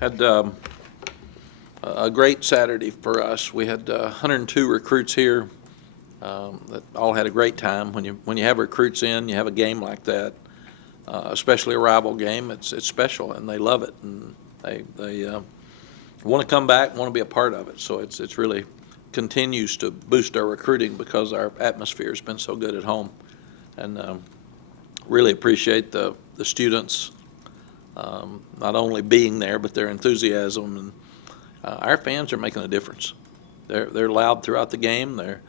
Had a great Saturday for us. We had 102 recruits here that all had a great time. When you have recruits in, you have a game like that, especially a rival game. It's special, and they love it, and they want to come back, want to be a part of it. So it's really continues to boost our recruiting because our atmosphere has been so good at home, and really appreciate the students not only being there but their enthusiasm, and our fans are making a difference. They're loud throughout the game. They're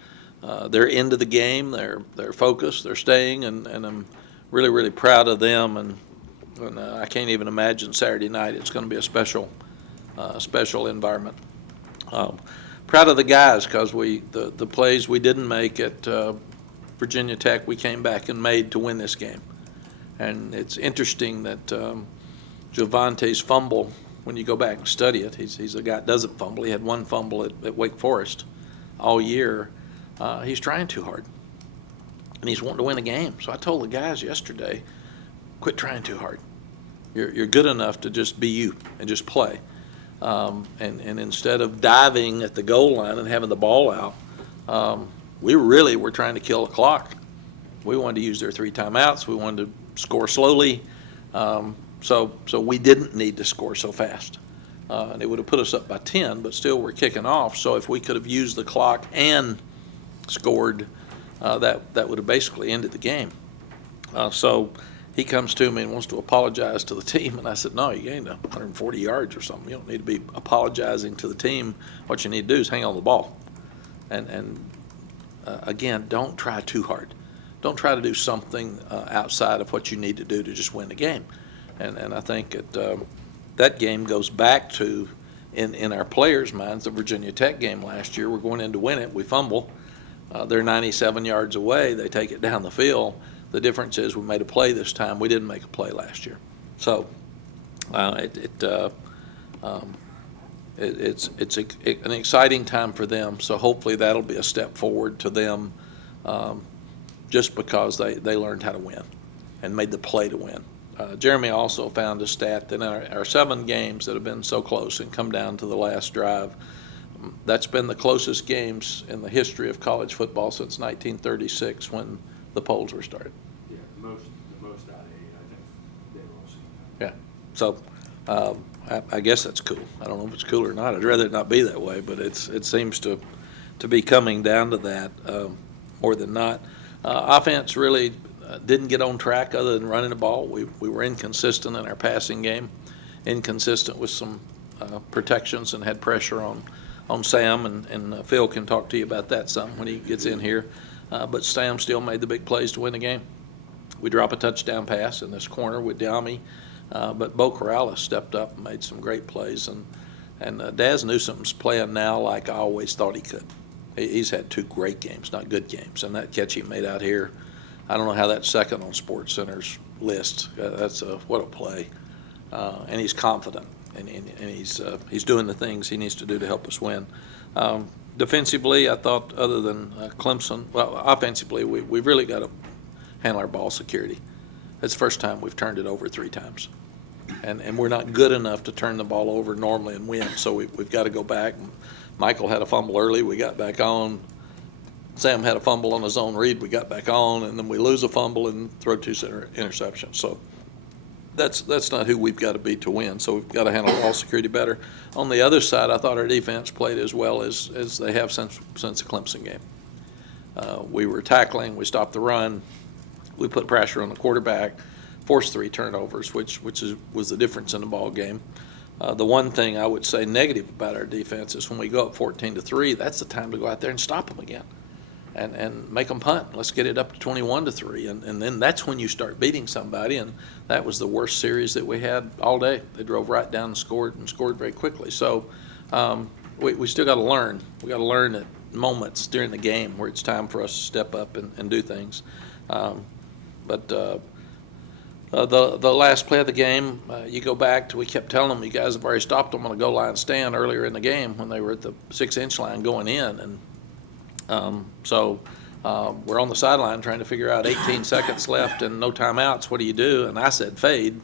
into the game. They're focused. They're staying, and I'm really proud of them. And I can't even imagine Saturday night. It's going to be a special environment. Proud of the guys because the plays we didn't make at Virginia Tech, we came back and made to win this game. And it's interesting that Javante's fumble, when you go back and study it, he's a guy that doesn't fumble. He had one fumble at Wake Forest all year. He's trying too hard, and he's wanting to win a game. So I told the guys yesterday, quit trying too hard. You're good enough to just be you and just play. And instead of diving at the goal line and having the ball out, we really were trying to kill the clock. We wanted to use their 3 timeouts. We wanted to score slowly. So we didn't need to score so fast. And it would have put us up by 10, but still we're kicking off. So if we could have used the clock and scored, that would have basically ended the game. So he comes to me and wants to apologize to the team, and I said, no, you gained 140 yards or something. You don't need to be apologizing to the team. What you need to do is hang on the ball. And again, don't try too hard. Don't try to do something outside of what you need to do to just win the game. And I think that game goes back to, in our players' minds, the Virginia Tech game last year. We're going in to win it. We fumble. They're 97 yards away. They take it down the field. The difference is we made a play this time. We didn't make a play last year. So it's an exciting time for them. So hopefully that'll be a step forward to them, just because they learned how to win and made the play to win. Jeremy also found a stat that in our 7 games that have been so close and come down to the last drive, that's been the closest games in the history of college football since 1936 when the polls were started. Yeah, the most out of 8, I think they've all seen Yeah. So I guess that's cool. I don't know if it's cool or not. I'd rather it not be that way, but it seems to be coming down to that more than not. Offense really didn't get on track other than running the ball. We were inconsistent in our passing game, inconsistent with some protections, and had pressure on Sam, and Phil can talk to you about that some when he gets in here. But Sam still made the big plays to win the game. We drop a touchdown pass in this corner with Diami, but Bo Corrales stepped up and made some great plays. And Daz Newsome's playing now like I always thought he could. He's had 2 great games, not good games, and that catch he made out here, I don't know how that's second on SportsCenter's list. That's what a play, and he's confident, and he's doing the things he needs to do to help us win. Defensively, I thought, other than Clemson, well, offensively, we've really got to handle our ball security. It's the first time we've turned it over 3 times, and we're not good enough to turn the ball over normally and win. So we've got to go back. Michael had a fumble early. We got back on. Sam had a fumble on his own read. We got back on, and then we lose a fumble and throw 2 interceptions. So that's not who we've got to be to win. So we've got to handle ball security better. On the other side, I thought our defense played as well as they have since the Clemson game. We were tackling. We stopped the run. We put pressure on the quarterback, forced 3 turnovers, which was the difference in the ball game. The one thing I would say negative about our defense is when we go up 14-3, that's the time to go out there and stop them again. And make them punt. Let's get it up to 21-3, and then that's when you start beating somebody. And that was the worst series that we had all day. They drove right down and scored very quickly. So we still got to learn. We got to learn at moments during the game where it's time for us to step up and do things. But the last play of the game, you go back to, we kept telling them, you guys have already stopped them on a goal line stand earlier in the game when they were at the 6-inch line going in, and so we're on the sideline trying to figure out 18 seconds left and no timeouts. What do you do? And I said fade.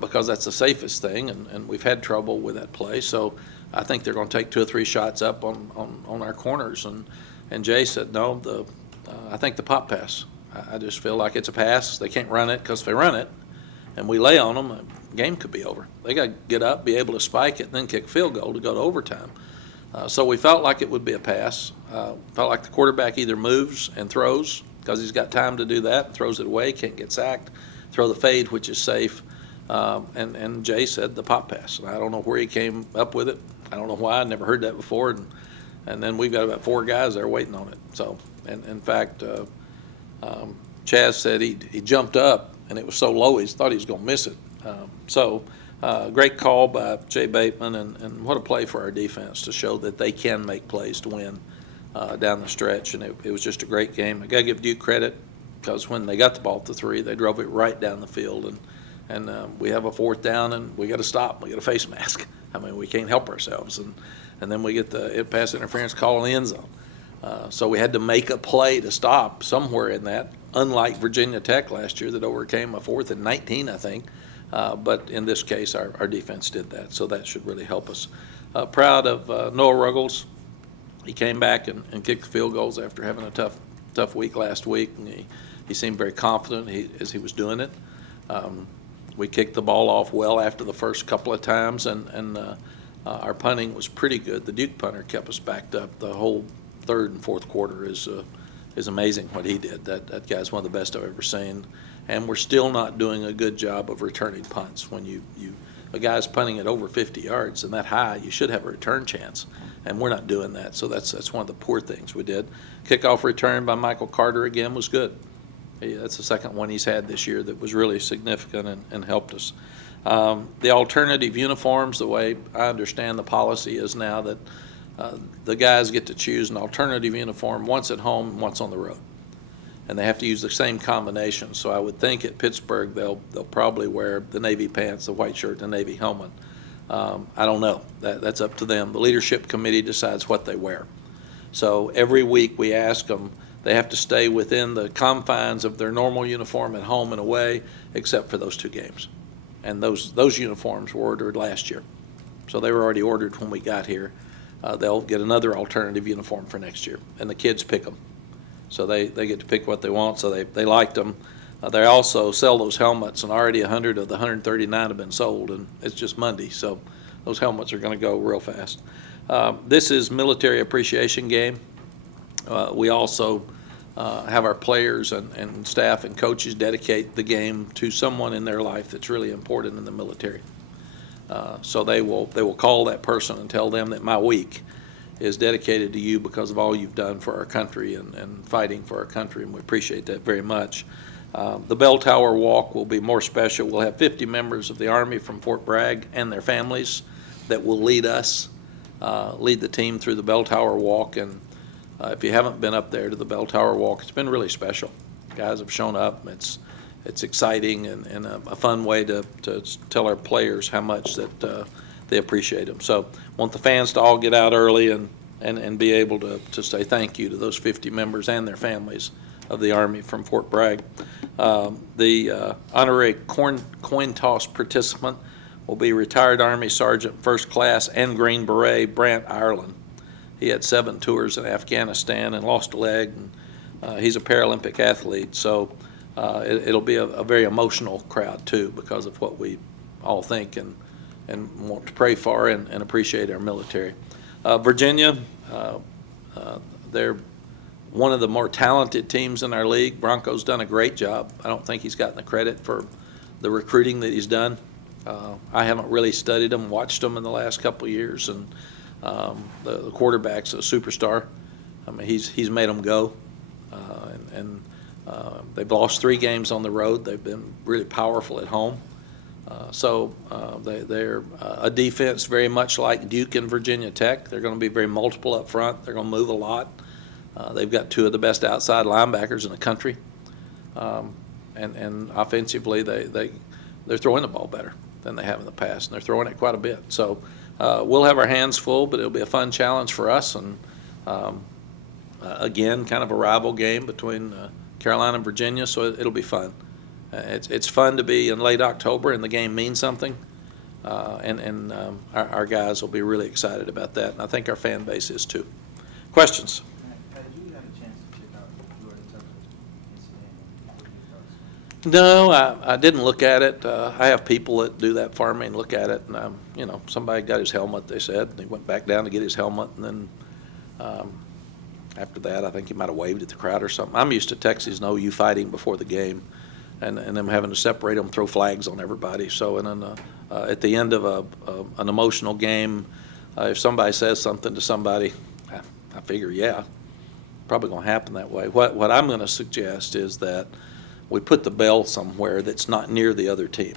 because that's the safest thing, and we've had trouble with that play. So I think they're going to take 2 or 3 shots up on our corners. And Jay said, no, I think the pop pass. I just feel like it's a pass. They can't run it, because if they run it and we lay on them, the game could be over. They got to get up, be able to spike it, and then kick a field goal to go to overtime. So we felt like it would be a pass. Felt like the quarterback either moves and throws, because he's got time to do that, and throws it away, can't get sacked, throw the fade, which is safe. And Jay said the pop pass. And I don't know where he came up with it. I don't know why. I never heard that before. And then we've got about 4 guys there waiting on it. So, and in fact, Chaz said he jumped up, and it was so low he thought he was going to miss it. Great call by Jay Bateman, and what a play for our defense to show that they can make plays to win down the stretch. And it was just a great game. I got to give Duke credit, because when they got the ball at the 3, they drove it right down the field. And we have a 4th down, and we got to stop. We got a face mask. I mean, we can't help ourselves. And then we get the pass interference call in the end zone. So we had to make a play to stop somewhere in that, unlike Virginia Tech last year that overcame a 4th and 19, I think. But in this case, our defense did that, so that should really help us. Proud of Noah Ruggles. He came back and kicked the field goals after having a tough week last week, and he seemed very confident as he was doing it. We kicked the ball off well after the first couple of times, and our punting was pretty good. The Duke punter kept us backed up. The whole 3rd and 4th quarter is amazing what he did. That guy's one of the best I've ever seen. And we're still not doing a good job of returning punts. When a guy's punting at over 50 yards and that high, you should have a return chance. And we're not doing that. So that's one of the poor things we did. Kickoff return by Michael Carter again was good. That's the 2nd one he's had this year that was really significant and helped us. The alternative uniforms, the way I understand the policy is now that the guys get to choose an alternative uniform once at home and once on the road. And they have to use the same combination. So I would think at Pittsburgh they'll probably wear the navy pants, the white shirt, the navy helmet. I don't know. That's up to them. The leadership committee decides what they wear. So every week we ask them, they have to stay within the confines of their normal uniform at home and away, except for those 2 games. And those uniforms were ordered last year. So they were already ordered when we got here. They'll get another alternative uniform for next year, and the kids pick them. So they get to pick what they want, so they liked them. They also sell those helmets, and already 100 of the 139 have been sold, and it's just Monday, so those helmets are going to go real fast. This is Military Appreciation Game. We also have our players and staff and coaches dedicate the game to someone in their life that's really important in the military. So they will call that person and tell them that my week is dedicated to you because of all you've done for our country and fighting for our country, and we appreciate that very much. The Bell Tower Walk will be more special. We'll have 50 members of the Army from Fort Bragg and their families that will lead the team through the Bell Tower Walk. And if you haven't been up there to the Bell Tower Walk, it's been really special. Guys have shown up. It's exciting and a fun way to tell our players how much that they appreciate them. So want the fans to all get out early and be able to say thank you to those 50 members and their families of the Army from Fort Bragg. The honorary coin toss participant will be retired Army Sergeant First Class and Green Beret Brant Ireland. He had 7 tours in Afghanistan and lost a leg, and he's a Paralympic athlete. So it'll be a very emotional crowd too, because of what we all think and want to pray for and appreciate our military. Virginia, they're one of the more talented teams in our league. Bronco's done a great job. I don't think he's gotten the credit for the recruiting that he's done. I haven't really studied them, watched them in the last couple of years, and the quarterback's a superstar. I mean, he's made them go, and they've lost 3 games on the road. They've been really powerful at home. So they're a defense very much like Duke and Virginia Tech. They're going to be very multiple up front. They're going to move a lot. They've got 2 of the best outside linebackers in the country. And offensively, they're throwing the ball better than they have in the past, and they're throwing it quite a bit. So we'll have our hands full, but it'll be a fun challenge for us. And again, kind of a rival game between Carolina and Virginia, so it'll be fun. It's fun to be in late October and the game means something. And our guys will be really excited about that, and I think our fan base is too. Questions? Did you have a chance to check out Florida Tucker incident? No, I didn't look at it. I have people that do that for me and look at it, and somebody got his helmet, they said, and he went back down to get his helmet, and then after that, I think he might have waved at the crowd or something. I'm used to Texas and OU fighting before the game, and them having to separate them, throw flags on everybody. So, and then at the end of an emotional game, if somebody says something to somebody, I figure, yeah, probably going to happen that way. What I'm going to suggest is that we put the bell somewhere that's not near the other team,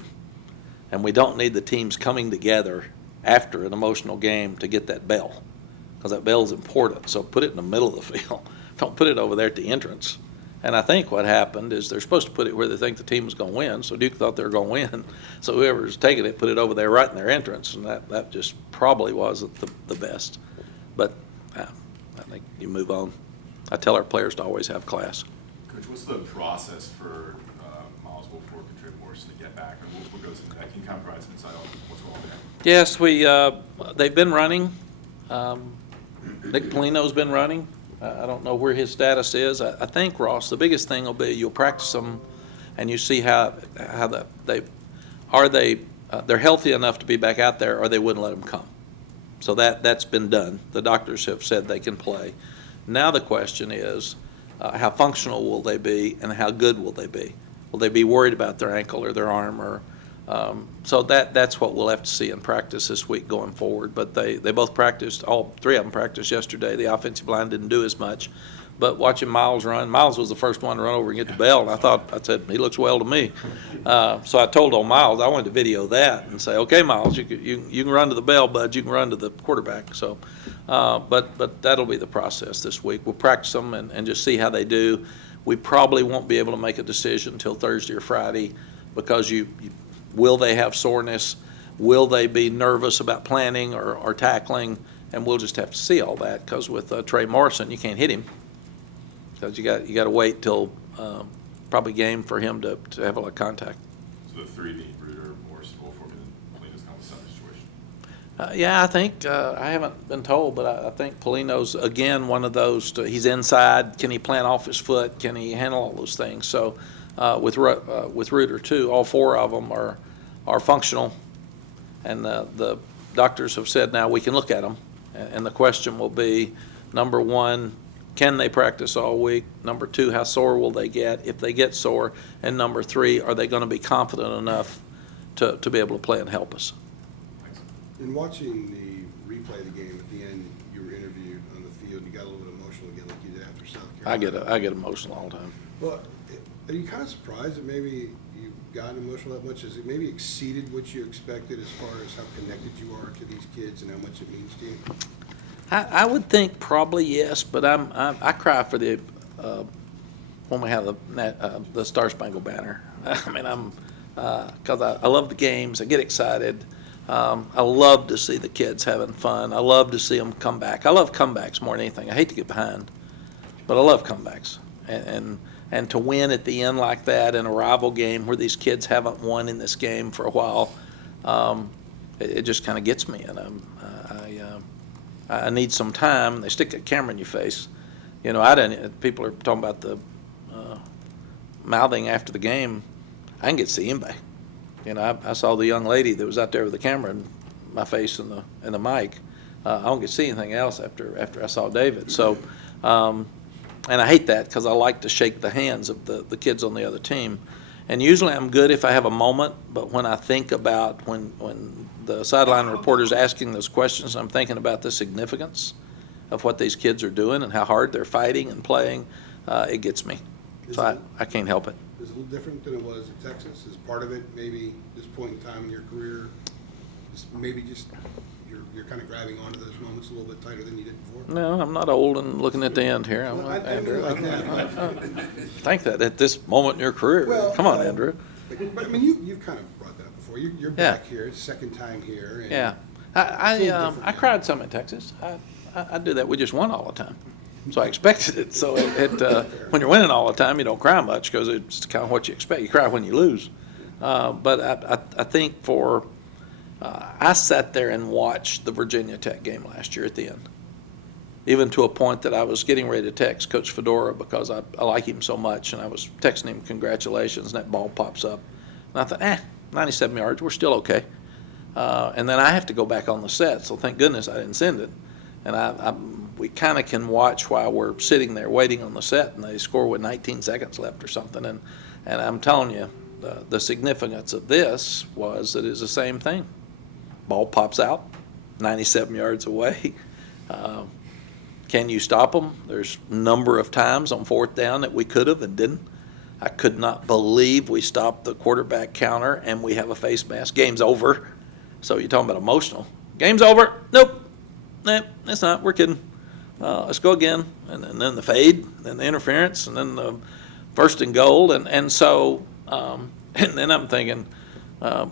and we don't need the teams coming together after an emotional game to get that bell, because that bell is important. So put it in the middle of the field. Don't put it over there at the entrance. And I think what happened is they're supposed to put it where they think the team was going to win, so Duke thought they were going to win. So whoever's taking it put it over there right in their entrance, and that just probably wasn't the best. But I think you move on. I tell our players to always have class. Coach, what's the process for Miles Wolford and Trey Morrison to get back? And what goes into that? Can you kind of provide some insight on what's going on there? Yes, they've been running. Nick Polino's been running. I don't know where his status is. I think, Ross, the biggest thing will be you'll practice them, and you see how they're healthy enough to be back out there, or they wouldn't let them come. So that's been done. The doctors have said they can play. Now the question is, how functional will they be, and how good will they be? Will they be worried about their ankle or their arm? Or so that's what we'll have to see in practice this week going forward. But they both practiced, all three of them practiced yesterday. The offensive line didn't do as much. But watching Miles run, Miles was the first one to run over and get the bell, and I said, he looks well to me. So I told old Miles I wanted to video that and say, okay, Miles, you can run to the bell, bud. You can run to the quarterback. So, but that'll be the process this week. We'll practice them and just see how they do. We probably won't be able to make a decision until Thursday or Friday, because will they have soreness? Will they be nervous about planning or tackling? And we'll just have to see all that, because with Trey Morrison, you can't hit him. Because you got to wait till probably game for him to have a lot of contact. So the three being Bruder, Morris, Wolford, and Polino's kind of a similar situation. Yeah, I think I haven't been told, but I think Polino's again one of those. He's inside. Can he plant off his foot? Can he handle all those things? So with Reuter too, all four of them are functional, and the doctors have said now we can look at them, and the question will be, number one, can they practice all week? Number two, how sore will they get if they get sore? And number three, are they going to be confident enough to be able to play and help us? Thanks. In watching the replay of the game, at the end, you were interviewed on the field. You got a little bit emotional again, like you did after South Carolina. I get emotional all the time. Well, are you kind of surprised that maybe you got emotional that much? Has it maybe exceeded what you expected as far as how connected you are to these kids and how much it means to you? I would think probably yes, but I cry for the when we have the Star Spangled Banner. I mean, because I love the games. I get excited. I love to see the kids having fun. I love to see them come back. I love comebacks more than anything. I hate to get behind, but I love comebacks. And to win at the end like that in a rival game where these kids haven't won in this game for a while, it just kind of gets me. And I need some time. They stick a camera in your face. I didn't. People are talking about the mouthing after the game. I didn't get to see anybody. I saw the young lady that was out there with the camera in my face and the mic. I don't get to see anything else after I saw David. So, and I hate that, because I like to shake the hands of the kids on the other team. And usually I'm good if I have a moment, but when I think about when the sideline reporter's asking those questions, I'm thinking about the significance of what these kids are doing and how hard they're fighting and playing, it gets me. So I can't help it. Is it a little different than it was in Texas? Is part of it maybe this point in time in your career, maybe just you're kind of grabbing onto those moments a little bit tighter than you did before? No, I'm not old and looking at the end here. I'm I Andrew. like that. Think that at this moment in your career. Well, Come on, Andrew. But I mean, you've kind of brought that up before. You're back here, it's second time here. And Yeah. it's a little I different now. cried some in Texas. I do that. We just won all the time. So I expected it. So when you're winning all the time, you don't cry much because it's kind of what you expect. You cry when you lose. But I think I sat there and watched the Virginia Tech game last year at the end, even to a point that I was getting ready to text Coach Fedora because I like him so much, and I was texting him congratulations, and that ball pops up. And I thought, 97 yards, we're still okay. And then I have to go back on the set, so thank goodness I didn't send it. And we kind of can watch while we're sitting there waiting on the set, and they score with 19 seconds left or something. And I'm telling you, the significance of this was that it's the same thing. Ball pops out, 97 yards away. Can you stop them? There's a number of times on fourth down that we could have and didn't. I could not believe we stopped the quarterback counter and we have a face mask. Game's over. So you're talking about emotional. Game's over. Nope, it's not. We're kidding. Let's go again. And then the fade, then the interference, and then the first and goal. And so, and then I'm thinking,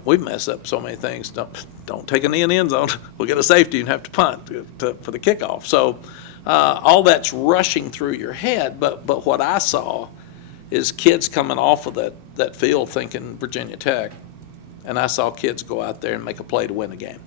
we've messed up so many things. Don't take a knee in the end zone. We'll get a safety and have to punt for the kickoff. So all that's rushing through your head. But what I saw is kids coming off of that field thinking Virginia Tech, and I saw kids go out there and make a play to win a game.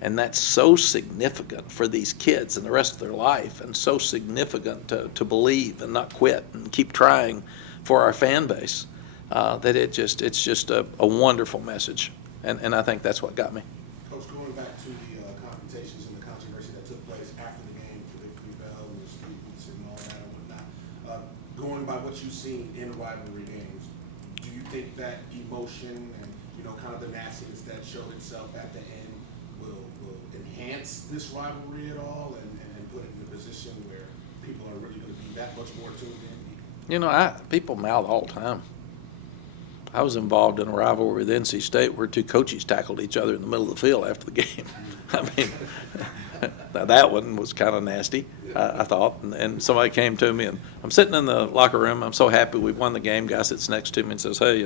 And that's so significant for these kids and the rest of their life, and so significant to believe and not quit and keep trying for our fan base, that it's just a wonderful message. And I think that's what got me. Coach, going back to the confrontations and the controversy that took place after the game, the victory bell and the streets and all that and whatnot, going by what you've seen in rivalry games, do you think that emotion and, kind of the nastiness that showed itself at the end will enhance this rivalry at all and put it in a position where people are really going to be that much more tuned in? People mouth all the time. I was involved in a rivalry with NC State where two coaches tackled each other in the middle of the field after the game. I mean, now that one was kind of nasty, I thought. And somebody came to me, and I'm sitting in the locker room. I'm so happy we won the game. Guy sits next to me and says, "Hey,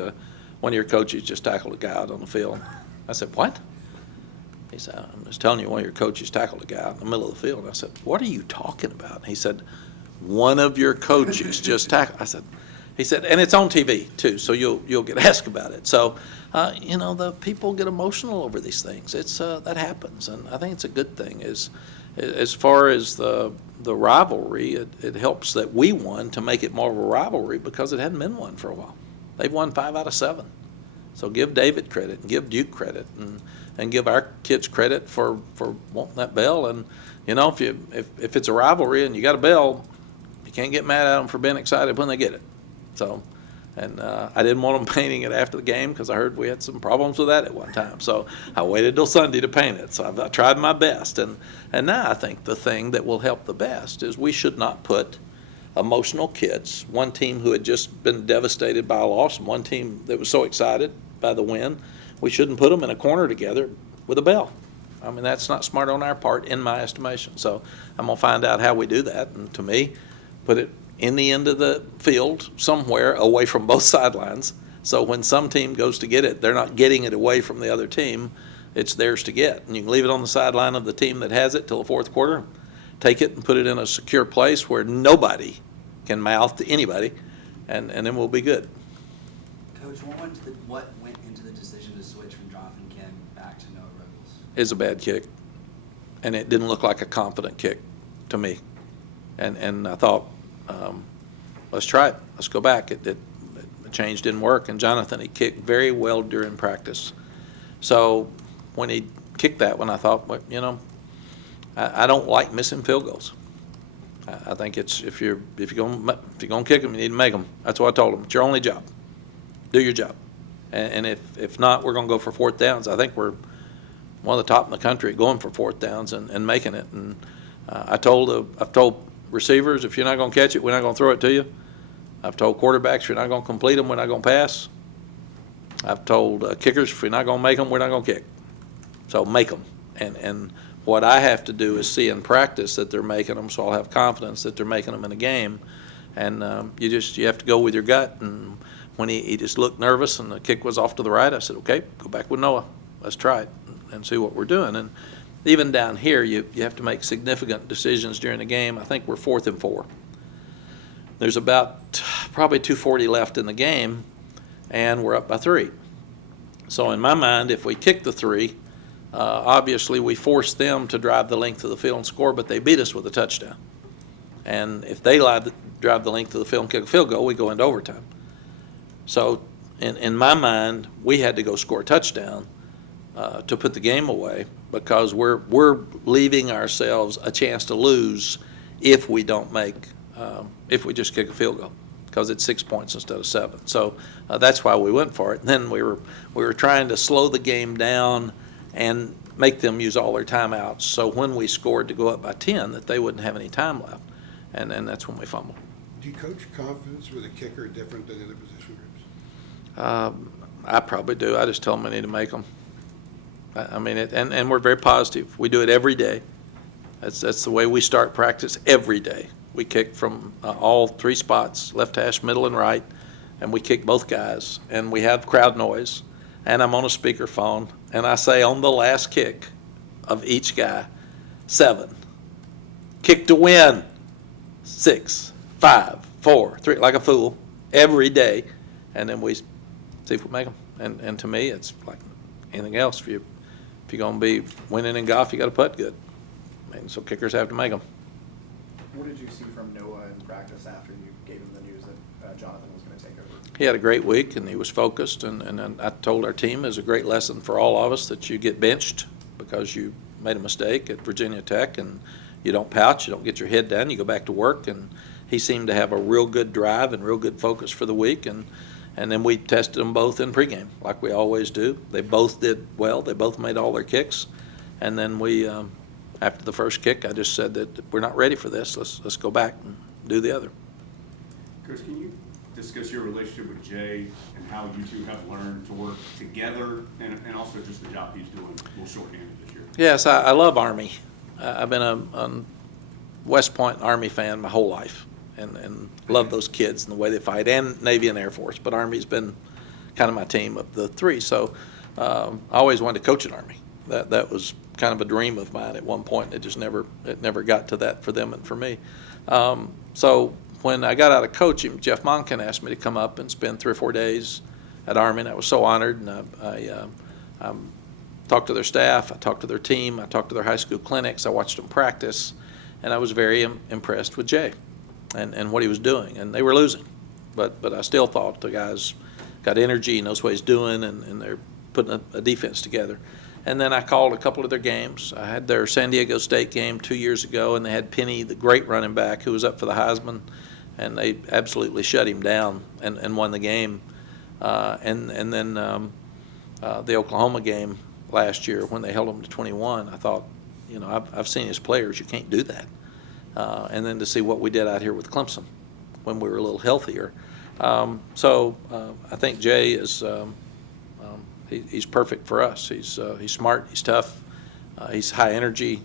one of your coaches just tackled a guy out on the field." I said, "What?" He said, "I'm just telling you, one of your coaches tackled a guy out in the middle of the field." I said, "What are you talking about?" And he said, "One of your coaches just tackled." He said, and it's on TV too, so you'll get asked about it. So, the people get emotional over these things. It's that happens, and I think it's a good thing. As far as the rivalry, it helps that we won to make it more of a rivalry because it hadn't been one for a while. They've won 5 out of 7. So give David credit and give Duke credit and give our kids credit for wanting that bell. And if it's a rivalry and you got a bell, you can't get mad at them for being excited when they get it. So, and I didn't want them painting it after the game because I heard we had some problems with that at one time. So I waited till Sunday to paint it. So I tried my best. And now I think the thing that will help the best is we should not put emotional kids, one team who had just been devastated by a loss and one team that was so excited by the win, we shouldn't put them in a corner together with a bell. I mean, that's not smart on our part in my estimation. So I'm going to find out how we do that. And to me, put it in the end of the field somewhere away from both sidelines. So when some team goes to get it, they're not getting it away from the other team. It's theirs to get. And you can leave it on the sideline of the team that has it till the fourth quarter. Take it and put it in a secure place where nobody can mouth to anybody, and then we'll be good. Coach, what went into the decision to switch from Jonathan Kim back to Noah Ruggles? It's a bad kick, and it didn't look like a confident kick to me. And I thought, let's try it. Let's go back. The change didn't work, and Jonathan, he kicked very well during practice. So when he kicked that one, I thought, well, I don't like missing field goals. I think it's if you're gonna kick them, you need to make them. That's what I told him. It's your only job. Do your job. And if not, we're gonna go for fourth downs. I think we're one of the top in the country at going for fourth downs and making it. And I've told receivers, if you're not gonna catch it, we're not gonna throw it to you. I've told quarterbacks, if you're not gonna complete them, we're not gonna pass. I've told kickers, if we're not gonna make them, we're not gonna kick. So make them. And what I have to do is see in practice that they're making them, so I'll have confidence that they're making them in a game. And you have to go with your gut. And when he just looked nervous and the kick was off to the right, I said, okay, go back with Noah. Let's try it and see what we're doing. And even down here, you have to make significant decisions during the game. I think we're 4th and 4. There's about probably 2:40 left in the game, and we're up by 3. So in my mind, if we kick the 3, obviously we force them to drive the length of the field and score, but they beat us with a touchdown. And if they drive the length of the field and kick a field goal, we go into overtime. So in my mind, we had to go score a touchdown to put the game away, because we're leaving ourselves a chance to lose if we don't if we just kick a field goal, because it's 6 points instead of 7. So that's why we went for it. And then we were trying to slow the game down and make them use all their timeouts, so when we scored to go up by 10, that they wouldn't have any time left. And then that's when we fumbled. Do you coach confidence with a kicker different than other position groups? I probably do. I just tell them I need to make them. I mean, and we're very positive. We do it every day. That's the way we start practice every day. We kick from all 3 spots, left hash, middle, and right, and we kick both guys. And we have crowd noise, and I'm on a speakerphone, and I say on the last kick of each guy, 7. Kick to win. 6, 5, 4, 3, like a fool, every day, and then we see if we make them. And to me, it's like anything else. If you're going to be winning in golf, you got to putt good. I mean, so kickers have to make them. What did you see from Noah in practice after you gave him the news that Jonathan was going to take over? He had a great week, and he was focused, and I told our team it was a great lesson for all of us that you get benched because you made a mistake at Virginia Tech, and you don't pouch, you don't get your head down, you go back to work. And he seemed to have a real good drive and real good focus for the week. And then we tested them both in pregame, like we always do. They both did well. They both made all their kicks. And then we, after the first kick, I just said that we're not ready for this. Let's go back and do the other. Coach, can you discuss your relationship with Jay and how you two have learned to work together, and also just the job he's doing a little shorthanded this year? Yes, I love Army. I've been a West Point Army fan my whole life, and love those kids and the way they fight, and Navy and Air Force. But Army's been kind of my team of the 3. So I always wanted to coach an Army. That was kind of a dream of mine at one point. It never got to that for them and for me. So when I got out of coaching, Jeff Monken asked me to come up and spend 3 or 4 days at Army, and I was so honored. And I talked to their staff, I talked to their team, I talked to their high school clinics, I watched them practice, and I was very impressed with Jay and what he was doing. And they were losing, but I still thought the guy's got energy, knows what he's doing, and they're putting a defense together. And then I called a couple of their games. I had their San Diego State game 2 years ago, and they had Penny, the great running back, who was up for the Heisman, and they absolutely shut him down and won the game. And then the Oklahoma game last year, when they held them to 21, I thought, I've seen his players, you can't do that. And then to see what we did out here with Clemson when we were a little healthier. So I think Jay is he's perfect for us. He's smart, he's tough, he's high energy.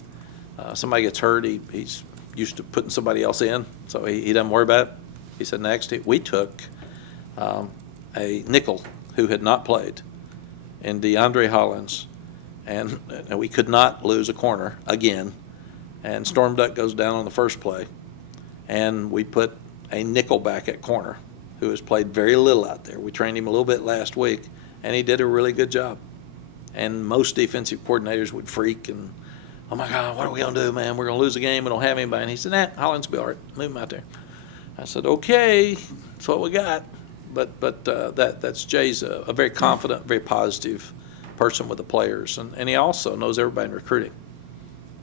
Somebody gets hurt, he's used to putting somebody else in, so he doesn't worry about it. He said next, we took a nickel who had not played, and DeAndre Hollins, and we could not lose a corner again. And Storm Duck goes down on the first play, and we put a nickel back at corner who has played very little out there. We trained him a little bit last week, and he did a really good job. And most defensive coordinators would freak and, oh my God, what are we going to do, man? We're going to lose a game. We don't have anybody. And he said, Hollins will be all right. Move him out there. I said, okay, that's what we got. But that's Jay's a very confident, very positive person with the players. And he also knows everybody in recruiting.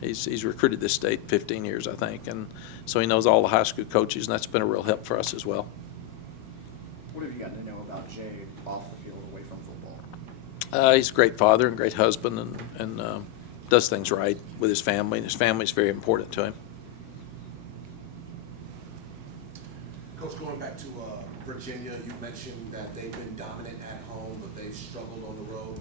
He's recruited this state 15 years, I think. And so he knows all the high school coaches, and that's been a real help for us as well. What have you gotten to know about Jay off the field, away from football? He's a great father and great husband, and does things right with his family, and his family's very important to him. Coach, going back to Virginia, you mentioned that they've been dominant at home, but they've struggled on the road.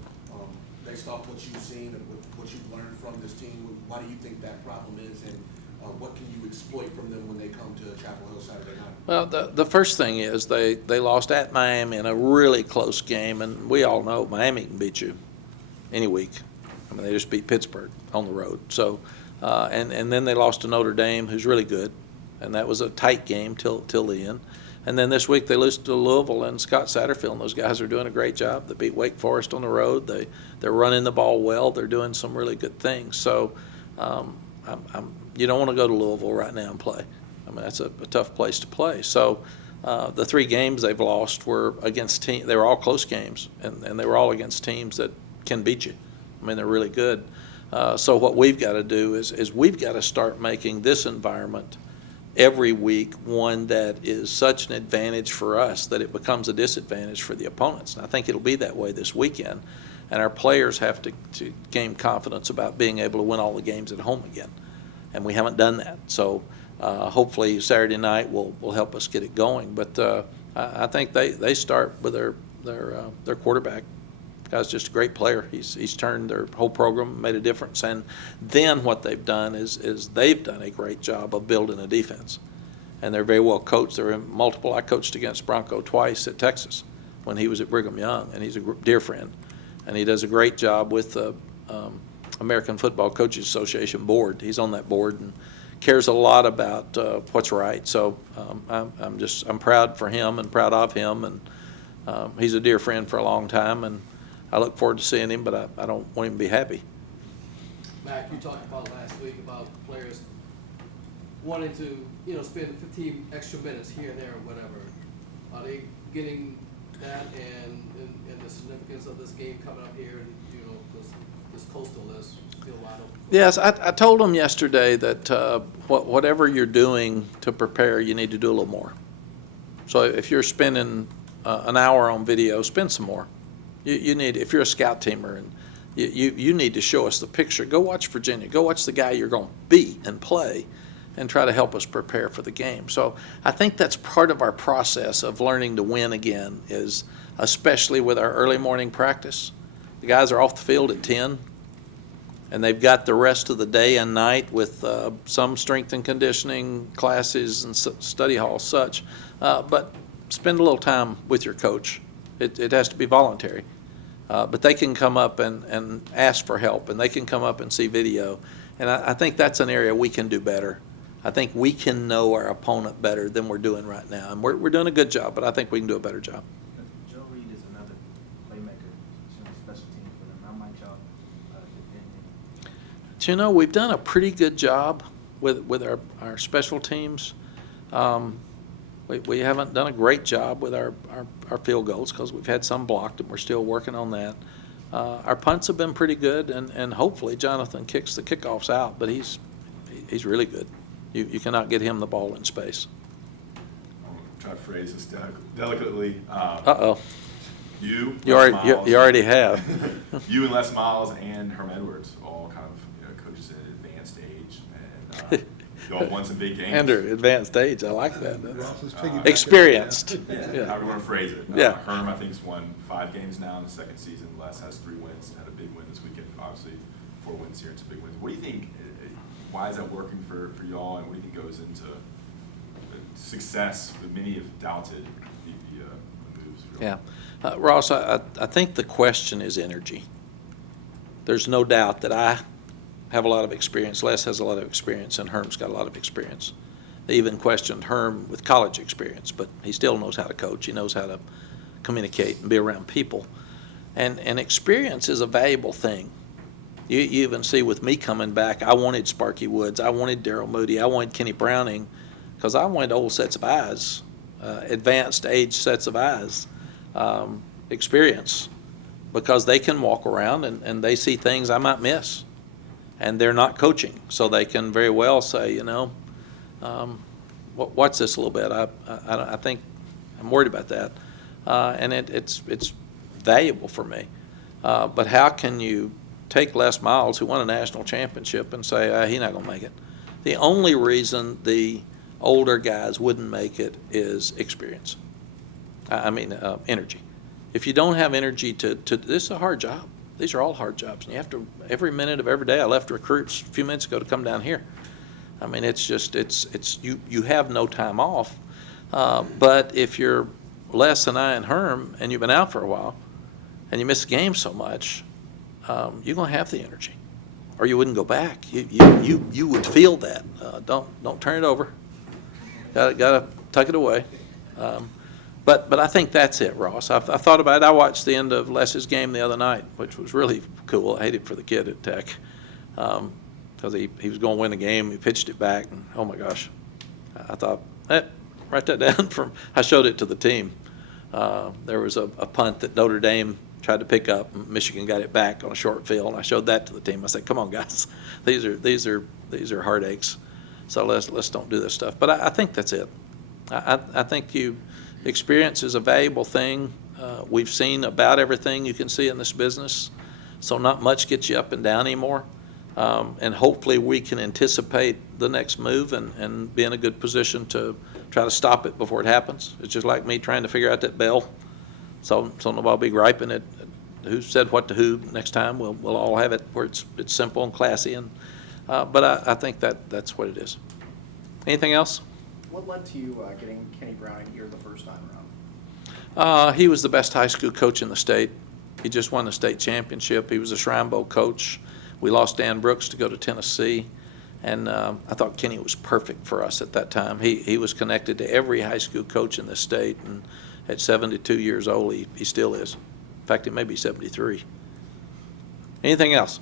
Based off what you've seen and what you've learned from this team, why do you think that problem is, and what can you exploit from them when they come to Chapel Hill Saturday night? Well, the first thing is they lost at Miami in a really close game, and we all know Miami can beat you any week. I mean, they just beat Pittsburgh on the road. So, and then they lost to Notre Dame, who's really good, and that was a tight game till the end. And then this week they lose to Louisville and Scott Satterfield, and those guys are doing a great job. They beat Wake Forest on the road. They're running the ball well. They're doing some really good things. So you don't want to go to Louisville right now and play. I mean, that's a tough place to play. So the 3 games they've lost were against teams. They were all close games, and they were all against teams that can beat you. I mean, they're really good. So what we've got to do is we've got to start making this environment every week one that is such an advantage for us that it becomes a disadvantage for the opponents. And I think it'll be that way this weekend. And our players have to gain confidence about being able to win all the games at home again. And we haven't done that. So hopefully Saturday night will help us get it going. But I think they start with their quarterback. Guy's just a great player. He's turned their whole program, made a difference. And then what they've done is they've done a great job of building a defense. And they're very well coached. They're in multiple. I coached against Bronco twice at Texas when he was at Brigham Young, and he's a dear friend. And he does a great job with the American Football Coaches Association board. He's on that board and cares a lot about what's right. So I'm proud for him and proud of him. And he's a dear friend for a long time. And I look forward to seeing him, but I don't want him to be happy. Mac, you talked about last week about players wanting to, spend 15 extra minutes here and there or whatever. Are they getting that and the significance of this game coming up here and, this coastal is still wide open? Yes, I told them yesterday that whatever you're doing to prepare, you need to do a little more. So if you're spending an hour on video, spend some more. You need, if you're a scout teamer, and you need to show us the picture. Go watch Virginia. Go watch the guy you're going to beat and play, and try to help us prepare for the game. So I think that's part of our process of learning to win again, is especially with our early morning practice. The guys are off the field at 10, and they've got the rest of the day and night with some strength and conditioning classes and study hall such. But spend a little time with your coach. It has to be voluntary. But they can come up and ask for help, and they can come up and see video. And I think that's an area we can do better. I think we can know our opponent better than we're doing right now. And we're doing a good job, but I think we can do a better job. Joe Reed is another playmaker, special team for them. How might y'all defend him? But, we've done a pretty good job with our special teams. We haven't done a great job with our field goals because we've had some blocked, and we're still working on that. Our punts have been pretty good, and hopefully Jonathan kicks the kickoffs out, but he's really good. You cannot get him the ball in space. I'm going to try to phrase this delicately. Uh-oh. You already have. You and Les Miles and Herm Edwards, all kind of coaches at an advanced age, and you all won some big games. Under advanced age, I like that. Ross is piggybacking. Experienced. Yeah. How do you want to phrase it? Yeah. Herm, I think, has won 5 games now in the second season. Les has 3 wins, had a big win this weekend. Obviously, 4 wins here, it's a big win. What do you think? Why is that working for y'all, and what do you think goes into success that many have doubted the moves for y'all? Yeah. Ross, I think the question is energy. There's no doubt that I have a lot of experience. Les has a lot of experience, and Herm's got a lot of experience. They even questioned Herm with college experience, but he still knows how to coach. He knows how to communicate and be around people. And experience is a valuable thing. You even see with me coming back, I wanted Sparky Woods, I wanted Daryl Moody, I wanted Kenny Browning, because I wanted old sets of eyes, advanced age sets of eyes, experience, because they can walk around and they see things I might miss. And they're not coaching, so they can very well say, watch this a little bit. I think I'm worried about that, and it's valuable for me. But how can you take Les Miles, who won a national championship, and say he's not going to make it? The only reason the older guys wouldn't make it is experience. Energy. If you don't have energy to this is a hard job. These are all hard jobs, and you have to, every minute of every day. I left recruits a few minutes ago to come down here. You have no time off. But if you're Les and I and Herm, and you've been out for a while, and you miss a game so much, you're going to have the energy, or you wouldn't go back. You would feel that. Don't turn it over. Got to tuck it away. But I think that's it, Ross. I've thought about it. I watched the end of Les's game the other night, which was really cool. I hated for the kid at Tech because he was going to win the game. He pitched it back, and oh my gosh, I thought, write that down. I showed it to the team. There was a punt that Notre Dame tried to pick up. And Michigan got it back on a short field, and I showed that to the team. I said, "Come on, guys, these are heartaches. So let's don't do this stuff." But I think that's it. I think experience is a valuable thing. We've seen about everything you can see in this business, so not much gets you up and down anymore. And hopefully we can anticipate the next move and be in a good position to try to stop it before it happens. It's just like me trying to figure out that bell, so nobody be griping at who said what to who next time. We'll all have it where it's simple and classy. But I think that's what it is. Anything else? What led to you getting Kenny Brown in here the first time around? He was the best high school coach in the state. He just won the state championship. He was a Shrine Bowl coach. We lost Dan Brooks to go to Tennessee, and I thought Kenny was perfect for us at that time. He was connected to every high school coach in the state, and at 72 years old, he still is. In fact, he may be 73. Anything else?